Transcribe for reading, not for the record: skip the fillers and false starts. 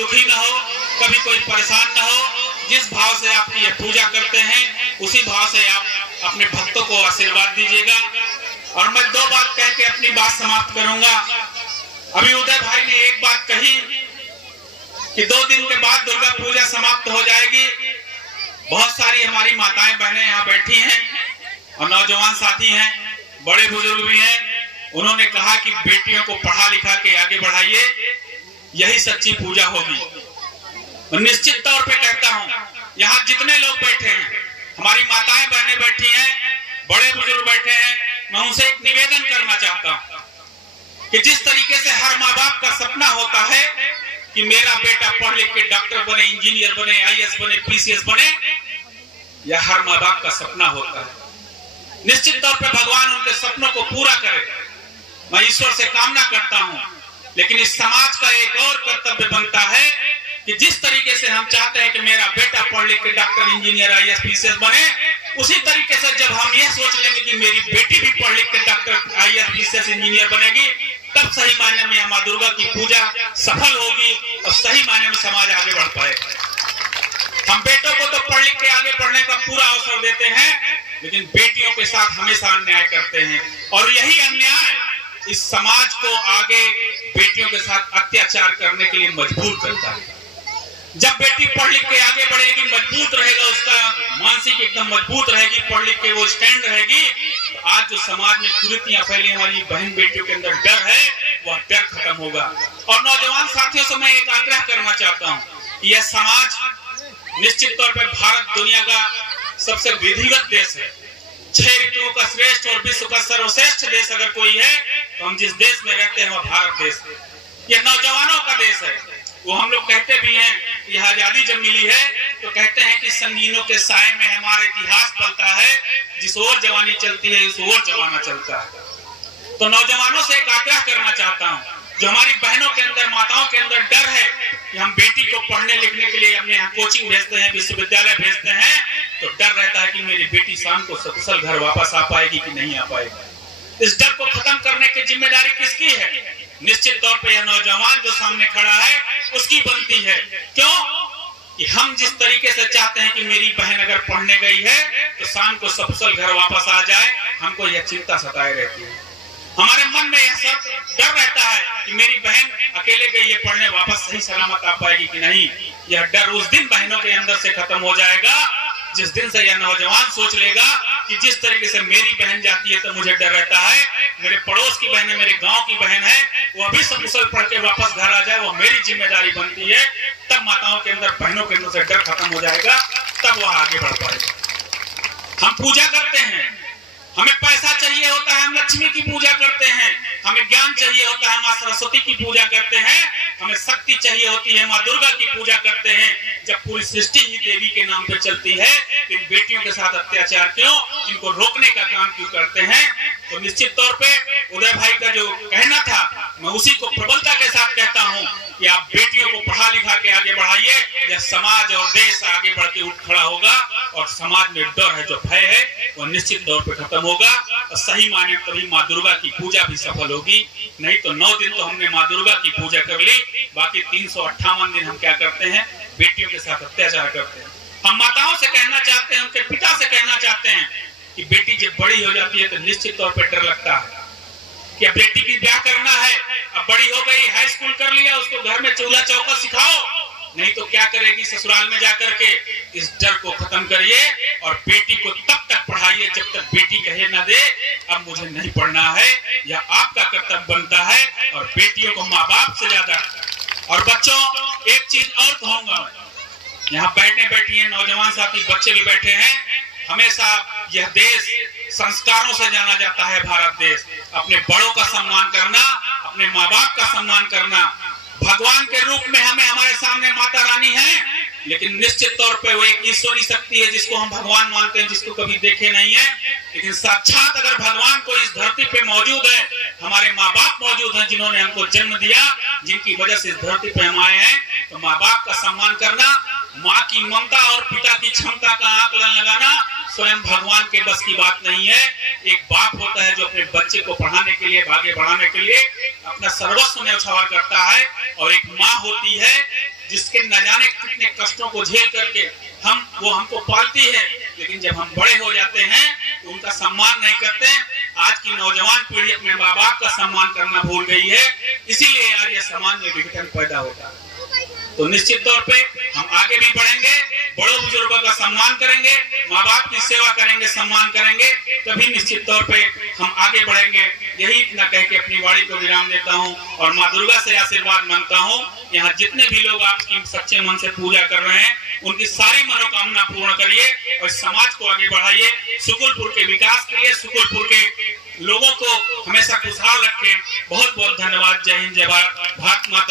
दुखी न हो, कभी कोई परेशान न हो। जिस भाव से आपकी ये पूजा करते हैं उसी भाव से आप अपने भक्तों को आशीर्वाद दीजिएगा। और मैं दो बात कह के अपनी बात समाप्त करूंगा। अभी उदय भाई ने एक बात कही कि 2 दिन के बाद दुर्गा पूजा समाप्त हो जाएगी। बहुत सारी हमारी माताएं बहनें यहाँ बैठी हैं और नौजवान साथी हैं, बड़े बुजुर्ग भी हैं। उन्होंने कहा कि बेटियों को पढ़ा लिखा के आगे बढ़ाइए, यही सच्ची पूजा होगी। मैं निश्चित तौर पे कहता हूँ, यहाँ जितने लोग बैठे हैं, हमारी माताएं बहनें बैठी हैं, बड़े बुजुर्ग बैठे हैं, मैं उनसे एक निवेदन करना चाहता हूँ कि जिस तरीके से हर माँ बाप का सपना होता है कि मेरा बेटा पढ़ लिख के डॉक्टर बने, इंजीनियर बने, आईएएस बने, पीसीएस बने, यह हर माँ बाप का सपना होता है। निश्चित तौर पे भगवान उनके सपनों को पूरा करे, मैं ईश्वर से कामना करता हूँ। लेकिन इस समाज का एक और कर्तव्य बनता है कि जिस तरीके से हम चाहते हैं कि मेरा बेटा पढ़ लिख के डॉक्टर, इंजीनियर, आईएएस, पीसीएस बने, उसी तरीके से जब हम यह सोच लेंगे कि मेरी बेटी भी पढ़ लिख के डॉक्टर, आईएएस, पीसीएस, इंजीनियर बनेगी, तब सही मायने में माँ दुर्गा की पूजा सफल होगी और सही मायने में समाज आगे बढ़ पाएगा। हम बेटों को तो पढ़ लिख के आगे बढ़ने का पूरा अवसर देते हैं, लेकिन बेटियों के साथ हमेशा अन्याय करते हैं और यही अन्याय इस समाज को आगे बेटियों के साथ अत्याचार करने के लिए मजबूर करता है। जब बेटी पढ़ लिख के आगे बढ़ेगी, मजबूत रहेगा, उसका मानसिक एकदम मजबूत रहेगी, पढ़ लिख के वो स्टैंड रहेगी, तो आज जो समाज में कुरीतियां फैली, हमारी बहन बेटियों के अंदर डर है, वह डर खत्म होगा। और नौजवान साथियों से मैं एक आग्रह करना चाहता हूँ, यह समाज निश्चित तौर पर भारत दुनिया का सबसे विधिवत देश है, 6 ऋतुओं का श्रेष्ठ और विश्व का सर्वश्रेष्ठ देश अगर कोई है तो हम जिस देश में रहते हैं वह भारत देश है। यह नौजवानों का देश है। वो हम लोग कहते भी हैं, यह आजादी जब मिली है तो कहते हैं कि संगीनों के साए में हमारा इतिहास पलता है, जिस ओर जवानी चलती है उस ओर जमाना चलता है। तो नौजवानों से एक आग्रह करना चाहता हूँ, जो हमारी बहनों के अंदर, माताओं के अंदर डर है कि हम बेटी को पढ़ने लिखने के लिए अपने यहाँ कोचिंग भेजते हैं, विश्वविद्यालय भेजते हैं, तो डर रहता है कि मेरी बेटी शाम को सकुशल घर वापस आ पाएगी कि नहीं आ पाएगी। इस डर को खत्म करने की जिम्मेदारी किसकी है? निश्चित तौर पे यह नौजवान जो सामने खड़ा है उसकी बनती है। क्यों? कि हम जिस तरीके से चाहते हैं कि मेरी बहन अगर पढ़ने गई है तो शाम को सकुशल घर वापस आ जाए, हमको यह चिंता सताए रहती है। हमारे मन में यह सब डर रहता है कि मेरी बहन अकेले गई है पढ़ने, वापस सही सलामत आ पाएगी कि नहीं। यह डर उस दिन बहनों के अंदर से खत्म हो जाएगा जिस दिन से यह नौजवान सोच लेगा कि जिस तरीके से मेरी बहन जाती है तो मुझे डर रहता है, मेरे पड़ोस की बहन है, मेरे गांव की बहन है, वह भी सकुशल पढ़ के वापस घर आ जाए, वो मेरी जिम्मेदारी बनती है। तब माताओं के अंदर, बहनों के अंदर से डर खत्म हो जाएगा, तब वह आगे बढ़ पाएगा। हम पूजा करते हैं, हमें पैसा चाहिए होता है, हम लक्ष्मी की पूजा करते हैं, हमें ज्ञान चाहिए होता है, माँ सरस्वती की पूजा करते हैं, हमें शक्ति चाहिए होती है, माँ दुर्गा की पूजा करते हैं। जब पूरी सृष्टि ही देवी के नाम पे चलती है, तो इन बेटियों के साथ अत्याचार क्यों, इनको रोकने का काम क्यों करते हैं? तो निश्चित तौर पे उदय भाई का जो कहना था, मैं उसी को प्रबलता के साथ कहता हूँ कि आप बेटियों को पढ़ा लिखा के आगे बढ़ाइए, यह समाज और देश आगे बढ़ के उठ खड़ा होगा और समाज में डर है, जो भय है, वह निश्चित तौर पे खत्म होगा और सही माने तभी माँ दुर्गा की पूजा भी सफल होगी। नहीं तो 9 दिन तो हमने माँ दुर्गा की पूजा कर ली, बाकी 358 दिन हम क्या करते हैं? बेटियों के साथ अत्याचार करते हैं। हम माताओं से कहना चाहते हैं, उनके पिता से कहना चाहते हैं कि बेटी जब बड़ी हो जाती है तो निश्चित तौर पर डर लगता है कि अब बेटी की ब्याह करना है, अब बड़ी हो गई, हाई स्कूल कर लिया, उसको घर में चूल्हा चौका सिखाओ, नहीं तो क्या करेगी ससुराल में जाकर के। इस डर को खत्म करिए और बेटी को तब तक पढ़ाइए जब तक बेटी कहे ना दे अब मुझे नहीं पढ़ना है। यह आपका कर्तव्य बनता है और बेटियों को माँ बाप से ज्यादा। और बच्चों, एक चीज और कहूंगा, यहाँ बैठी है नौजवान साथी, बच्चे भी बैठे हैं, हमेशा यह देश संस्कारों से जाना जाता है। भारत देश अपने बड़ों का सम्मान करना, अपने माँ बाप का सम्मान करना, भगवान के रूप में हमें हमारे सामने माता रानी है, लेकिन निश्चित तौर पे वो एक ईश्वरी शक्ति है जिसको हम भगवान मानते हैं, जिसको कभी देखे नहीं है, लेकिन साक्षात अगर भगवान को इस धरती पे मौजूद है, हमारे माँ बाप मौजूद हैं जिन्होंने हमको जन्म दिया, जिनकी वजह से इस धरती पे हम आए हैं, तो माँ बाप का सम्मान करना, माँ की ममता और पिता की क्षमता का आकलन लगाना स्वयं भगवान के बस की बात नहीं है। एक बाप होता है जो अपने बच्चे को पढ़ाने के लिए, आगे बढ़ाने के लिए अपना सर्वस्व न्यौछावर करता है, और एक माँ होती है जिसके न जाने कितने कष्टों को झेल करके वो हमको पालती है, लेकिन जब हम बड़े हो जाते हैं तो उनका सम्मान नहीं करते। आज की नौजवान पीढ़ी अपने माँ बाप का सम्मान करना भूल गई है, इसीलिए यार ये समाज में विघटन पैदा होता है। तो निश्चित तौर पे हम आगे भी बढ़ेंगे, बड़ों बुजुर्गों का सम्मान करेंगे, माँ बाप की सेवा करेंगे, सम्मान करेंगे, तभी निश्चित तौर पे हम आगे बढ़ेंगे। यही इतना कह के अपनी वाणी को विराम देता हूँ और माँ दुर्गा से आशीर्वाद मांगता हूँ। यहाँ जितने भी लोग आपकी सच्चे मन से पूजा कर रहे हैं, उनकी सारी मनोकामना पूर्ण करिए और समाज को आगे बढ़ाइए। सुकुलपुर के विकास के लिए, सुकुलपुर के लोगों को हमेशा खुशहाल रखें। बहुत बहुत धन्यवाद। जय हिंद, जय भारत। भारत माता